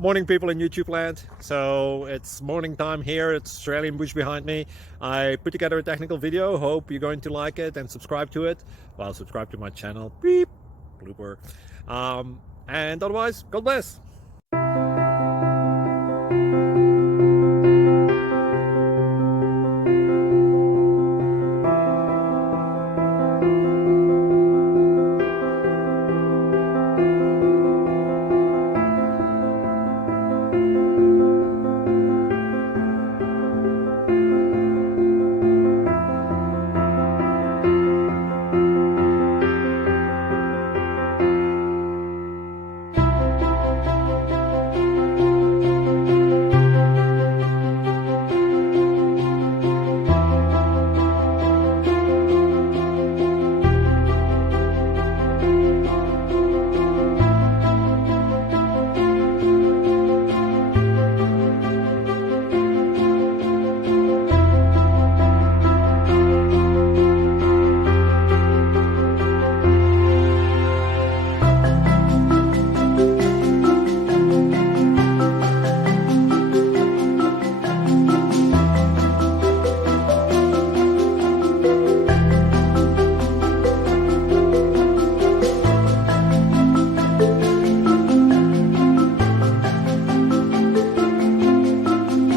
Morning, people in YouTube land. So it's morning time here. It's Australian bush behind me. I put together a technical video. Hope you're going to like it and subscribe to it. Well, subscribe to my channel. Beep. Blooper. And otherwise, God bless.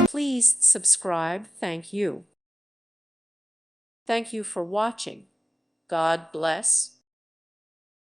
Please subscribe. Thank you. Thank you for watching. God bless.